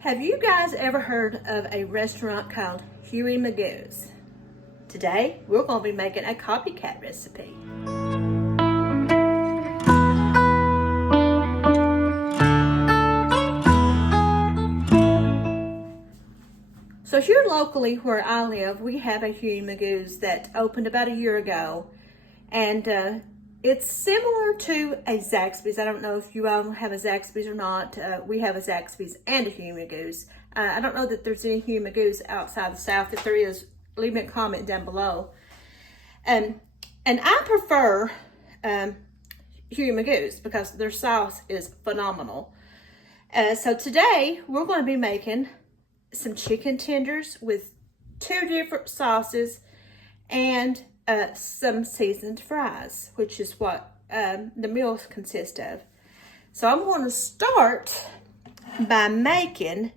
Have you guys ever heard of a restaurant called Huey Magoo's? Today, we're going to be making a copycat recipe. So here locally where I live, we have a Huey Magoo's that opened about a year ago. And it's similar to a Zaxby's. I don't know if you all have a Zaxby's or not. We have a Zaxby's and a Huey Magoo's. I don't know that there's any Huey Magoo's outside the South. If there is, leave me a comment down below. And I prefer Huey Magoo's because their sauce is phenomenal. So today we're going to be making some chicken tenders with 2 different sauces and some seasoned fries, which is what the meals consist of. So I'm going to start by making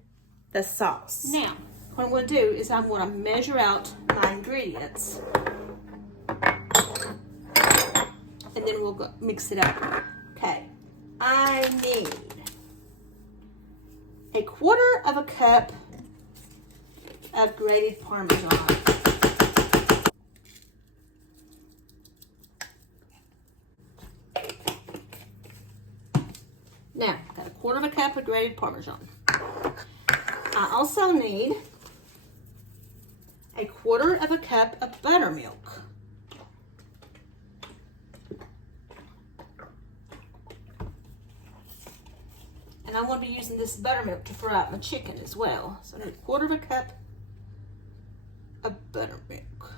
the sauce. Now, what I'm going to do is I'm going to measure out my ingredients. And then we'll go mix it up. Okay, I need 1/4 cup of grated Parmesan. Now, I've got 1/4 cup of grated Parmesan. I also need 1/4 cup of buttermilk. And I'm going to be using this buttermilk to fry up my chicken as well. So I need 1/4 cup of buttermilk.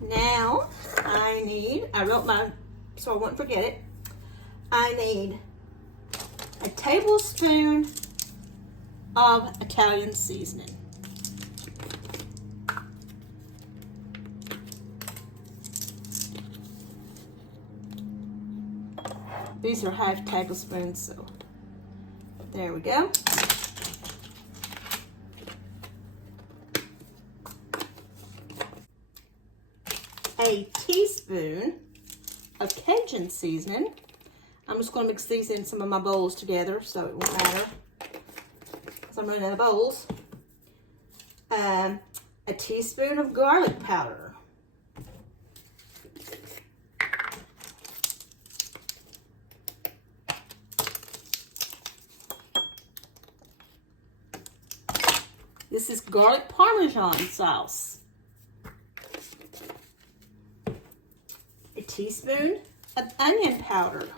Now I wrote mine so I won't forget it. I need a tablespoon of Italian seasoning. These are 1/2 tablespoons, so there we go. A teaspoon of Cajun seasoning. I'm just going to mix these in some of my bowls together so it won't matter because I'm running out of bowls. A teaspoon of garlic powder. This is garlic Parmesan sauce. A teaspoon of onion powder.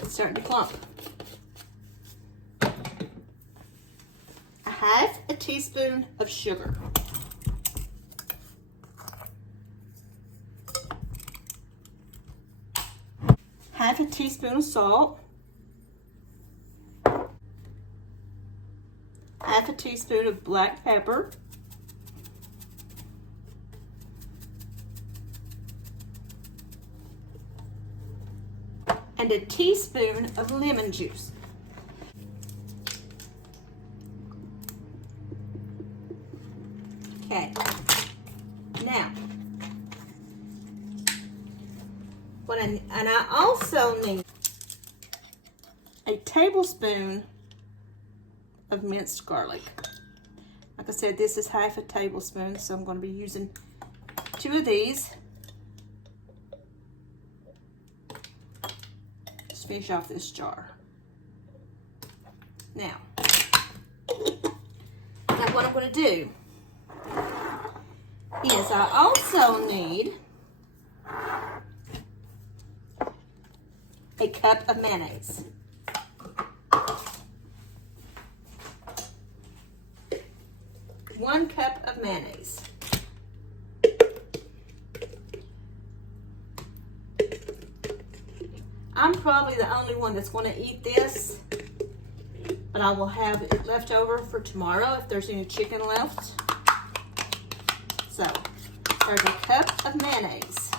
It's starting to clump. 1/2 teaspoon of sugar. 1/2 teaspoon of salt, 1/2 teaspoon of black pepper, and a teaspoon of lemon juice. Okay, now, and I also need a tablespoon of minced garlic. Like I said, this is 1/2 tablespoon, so I'm going to be using 2 of these. Just finish off this jar. Now what I'm going to do is I also need a cup of mayonnaise. One cup of mayonnaise. I'm probably the only one that's going to eat this, but I will have it left over for tomorrow if there's any chicken left. So, there's a cup of mayonnaise.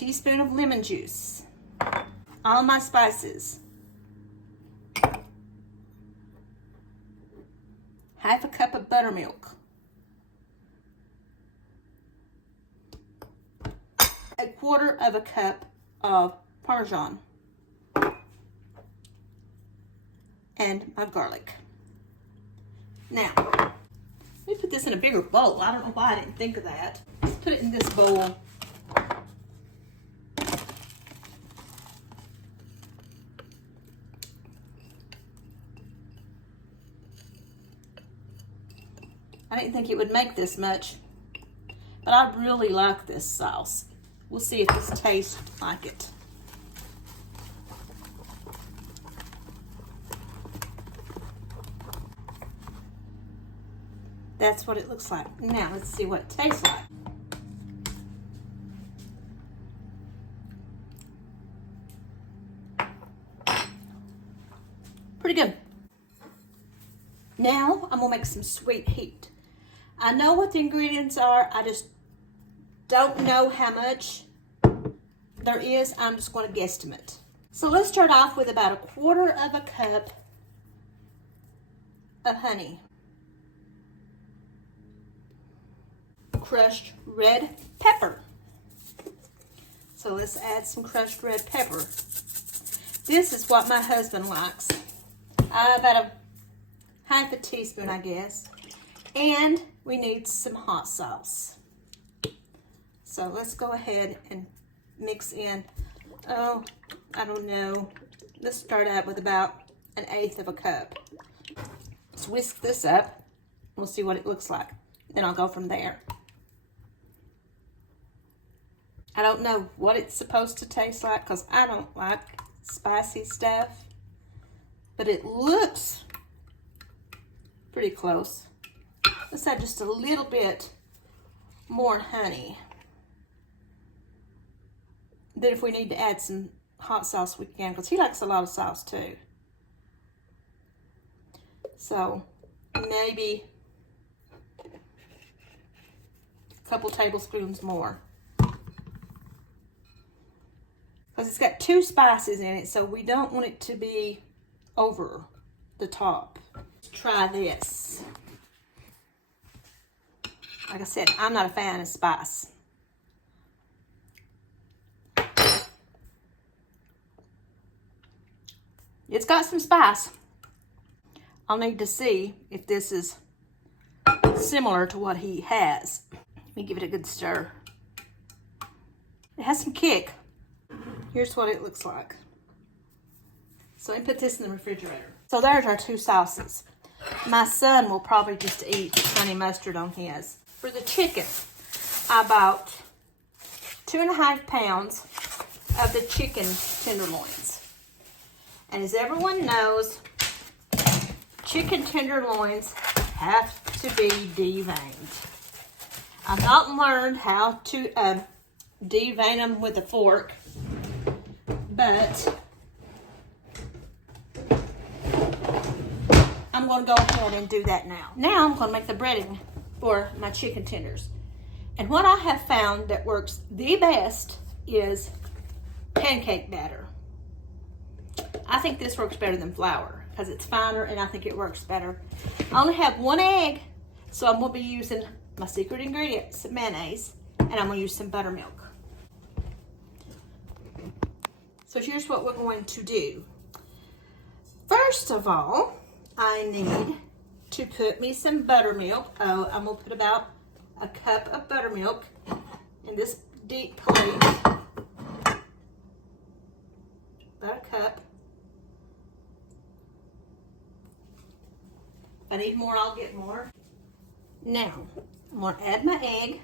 teaspoon of lemon juice, all my spices, half a cup of buttermilk, a quarter of a cup of Parmesan, and my garlic. Now, let me put this in a bigger bowl. I don't know why I didn't think of that. Let's put it in this bowl. I didn't think it would make this much, but I really like this sauce. We'll see if this tastes like it. That's what it looks like. Now let's see what it tastes like. Pretty good. Now I'm gonna make some sweet heat. I know what the ingredients are, I just don't know how much there is. I'm just gonna guesstimate. So let's start off with about a quarter of a cup of honey. Crushed red pepper. So let's add some crushed red pepper. This is what my husband likes. About a half a teaspoon, I guess. And we need some hot sauce. So let's go ahead and mix in, oh, I don't know. Let's start out with about 1/8 of a cup. Let's whisk this up. We'll see what it looks like. Then I'll go from there. I don't know what it's supposed to taste like because I don't like spicy stuff. But it looks pretty close. Let's add just a little bit more honey. Then if we need to add some hot sauce, we can, because he likes a lot of sauce too. So maybe a couple tablespoons more. Because it's got 2 spices in it, so we don't want it to be over the top. Let's try this. Like I said, I'm not a fan of spice. It's got some spice. I'll need to see if this is similar to what he has. Let me give it a good stir. It has some kick. Here's what it looks like. So let me put this in the refrigerator. So there's our 2 sauces. My son will probably just eat honey mustard on his. For the chicken, I bought 2.5 pounds of the chicken tenderloins. And as everyone knows, chicken tenderloins have to be deveined. I've not learned how to devein them with a fork, but I'm going to go ahead and do that now. Now I'm going to make the breading for my chicken tenders. And what I have found that works the best is pancake batter. I think this works better than flour because it's finer and I think it works better. I only have 1 egg, so I'm going to be using my secret ingredient, some mayonnaise, and I'm going to use some buttermilk. So here's what we're going to do. First of all, I need to put me some buttermilk. Oh, I'm going to put about a cup of buttermilk in this deep plate. About a cup. If I need more, I'll get more. Now, I'm going to add my egg.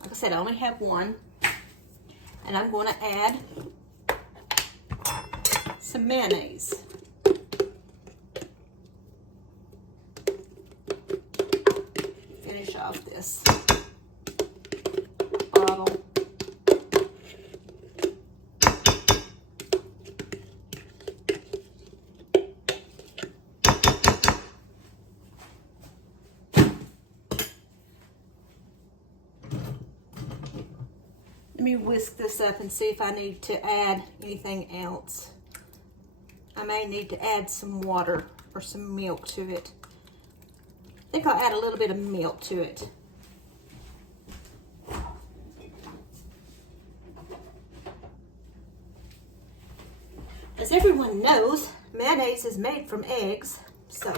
Like I said, I only have 1. And I'm going to add some mayonnaise. Finish off this bottle. me whisk this up and see if I need to add anything else. I may need to add some water or some milk to it. I think I'll add a little bit of milk to it. As everyone knows, mayonnaise is made from eggs, so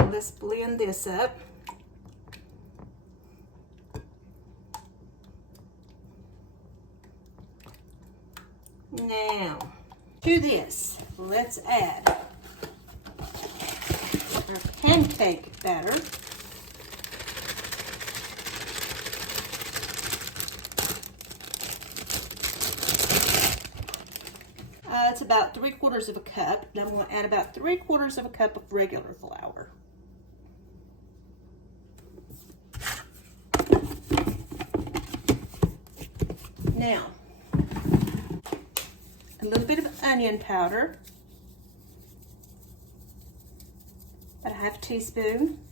let's blend this up. Now, to this, let's add our pancake batter. It's about 3/4 of a cup, and I'm going to add about 3/4 of a cup of regular flour. Now, a little bit of onion powder, about a 1/2 teaspoon.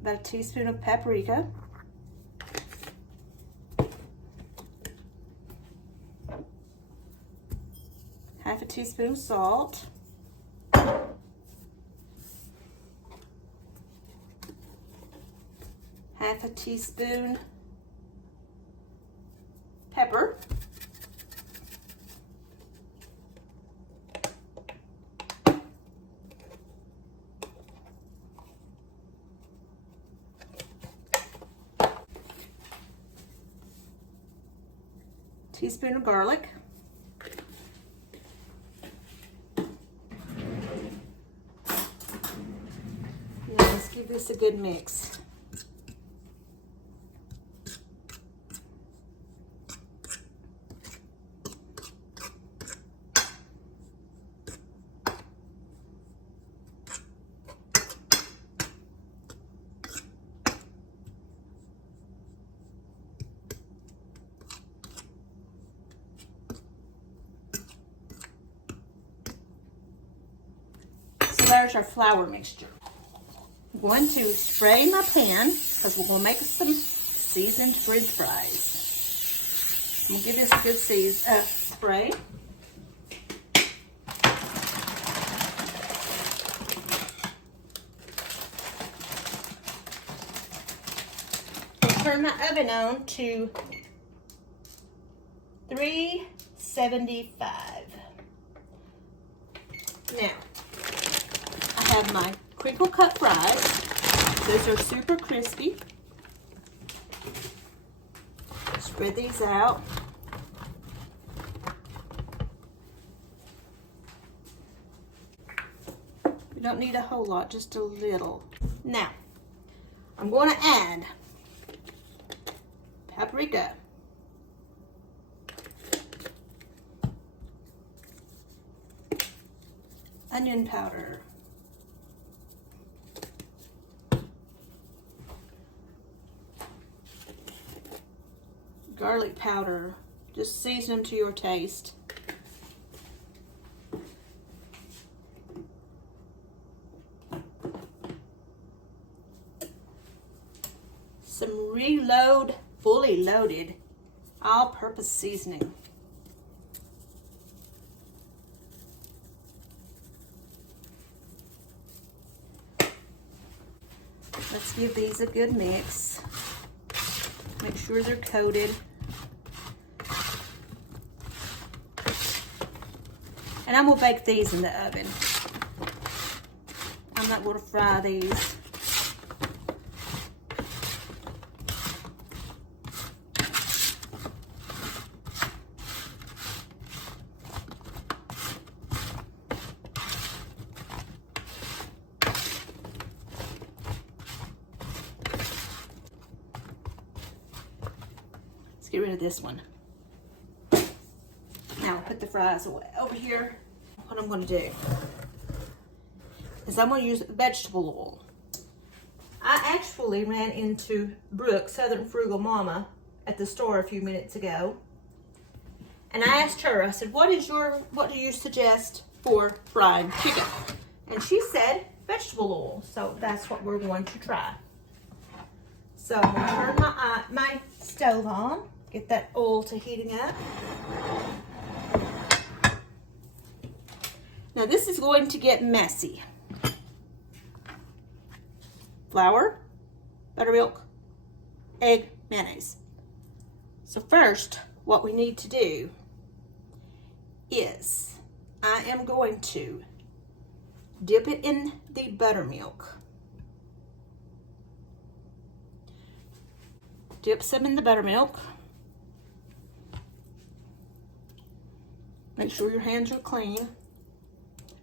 About a teaspoon of paprika. Half a teaspoon of salt. Half a teaspoon pepper. Teaspoon of garlic. Now let's give this a good mix. There's our flour mixture. I'm going to spray my pan because we're going to make some seasoned French fries. I'm going to give this a good spray. I'll turn my oven on to 375. Now, I have my crinkle cut fries. Those are super crispy. Spread these out. You don't need a whole lot, just a little. Now, I'm going to add paprika, onion powder, garlic powder, just season them to your taste. Some Reload fully loaded all-purpose seasoning. Let's give these a good mix. Make sure they're coated. And I'm gonna bake these in the oven. I'm not gonna fry these. Let's get rid of this one. Now I'll put the fries away over here. What I'm going to do is I'm going to use vegetable oil. I actually ran into Brooke, Southern Frugal Mama, at the store a few minutes ago, and I asked her, I said, what do you suggest for frying chicken? And she said vegetable oil, so that's what we're going to try. So I'm gonna turn my stove on, get that oil to heating up. Now this is going to get messy. Flour, buttermilk, egg, mayonnaise. So first, what we need to do is I am going to dip it in the buttermilk. Dip some in the buttermilk. Make sure your hands are clean,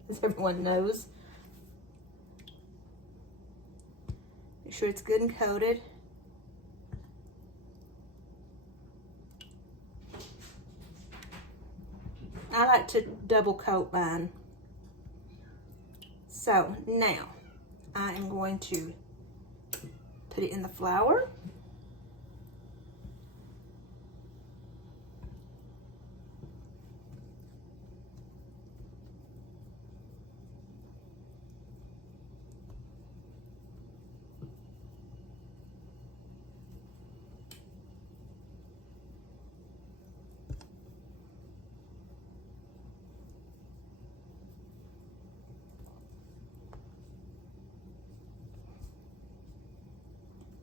as everyone knows. Make sure it's good and coated. I like to double coat mine. So now I am going to put it in the flour.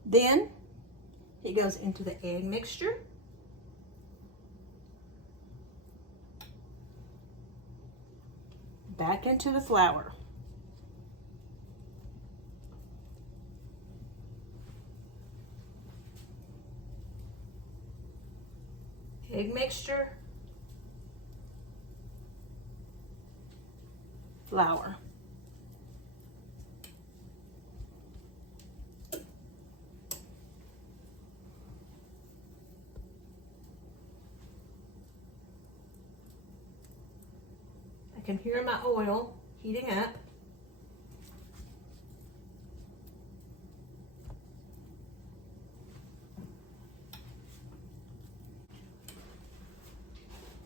Then it goes into the egg mixture. Back into the flour. Egg mixture. Flour. I can hear my oil heating up.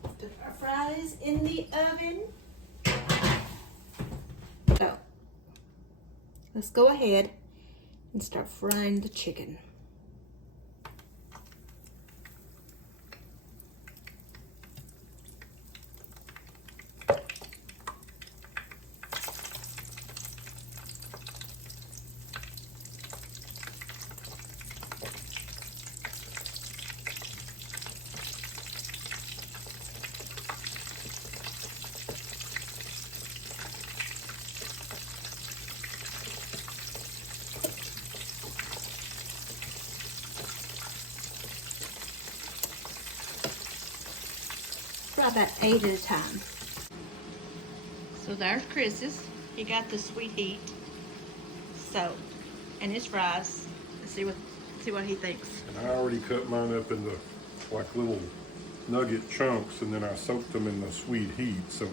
Put our fries in the oven. So, let's go ahead and start frying the chicken. Fry about 8 at a time. So there's Chris's. He got the sweet heat. So, and his fries. Let's see what he thinks. And I already cut mine up into like little nugget chunks, and then I soaked them in the sweet heat, so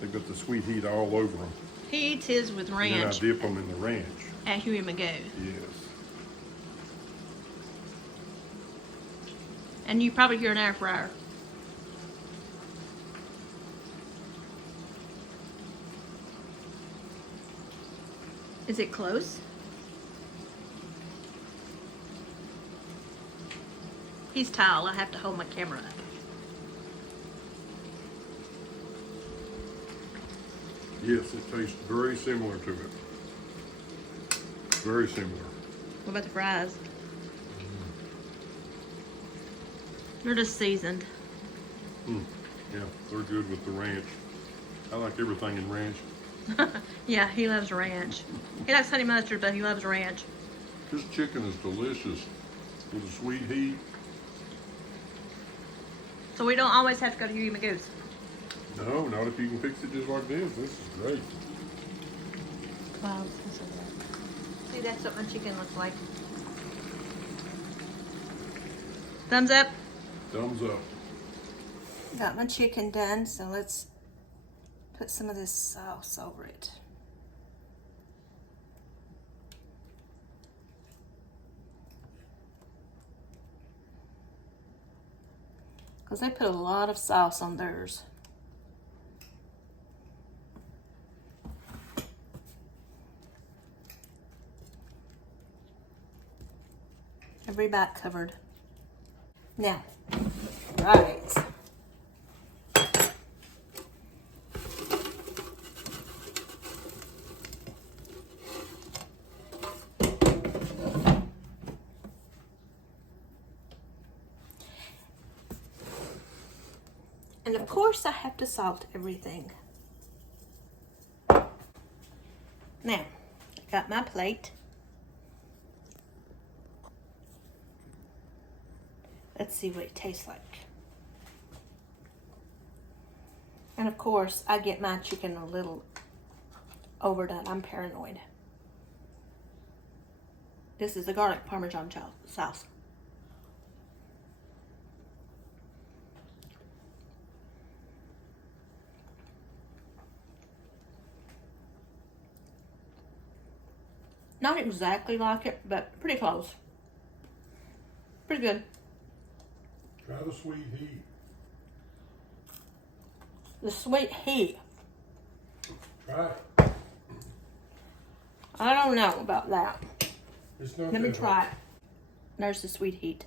they got the sweet heat all over them. He eats his with ranch. And then I dip them in the ranch. At Huey Magoo. Yes. And you probably hear an air fryer. Is it close? He's tall. I have to hold my camera up. Yes, it tastes very similar to it. Very similar. What about the fries? They're just seasoned. Yeah, they're good with the ranch. I like everything in ranch. Yeah, he loves ranch. He likes honey mustard, but he loves ranch. This chicken is delicious with the sweet heat. So we don't always have to go to Huey Magoo's. No, not if you can fix it just like this. This is great. Wow, see, that's what my chicken looks like. Thumbs up. Thumbs up. Got my chicken done, so let's put some of this sauce over it. Because they put a lot of sauce on theirs. Every bite covered. Now, right. And of course I have to salt everything. Now, I got my plate. Let's see what it tastes like. And of course, I get my chicken a little overdone. I'm paranoid. This is the garlic Parmesan sauce. Not exactly like it, but pretty close. Pretty good. Try the sweet heat. The sweet heat. Try it. I don't know about that. It's not Let me that try hot. it. There's the sweet heat.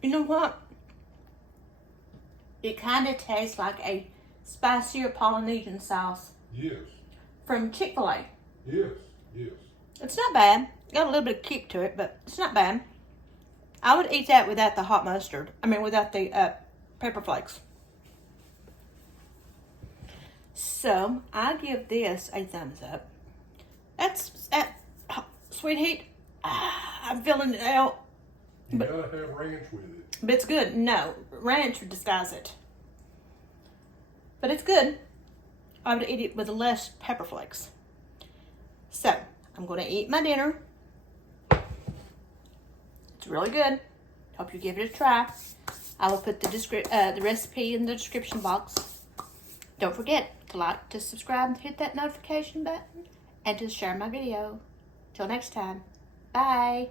You know what? It kind of tastes like a spicier Polynesian sauce Yes. from Chick-fil-A. Yes. Yes. It's not bad. Got a little bit of kick to it, but it's not bad. I would eat that without the hot mustard. I mean, without the pepper flakes. So, I give this a thumbs up. That's sweet heat. I'm feeling it out. You gotta have ranch with it. But it's good. No, ranch would disguise it. But it's good. I would eat it with less pepper flakes. So, I'm going to eat my dinner. It's really good. Hope you give it a try. I will put the recipe in the description box. Don't forget to like, to subscribe, hit that notification button, and to share my video. Till next time. Bye.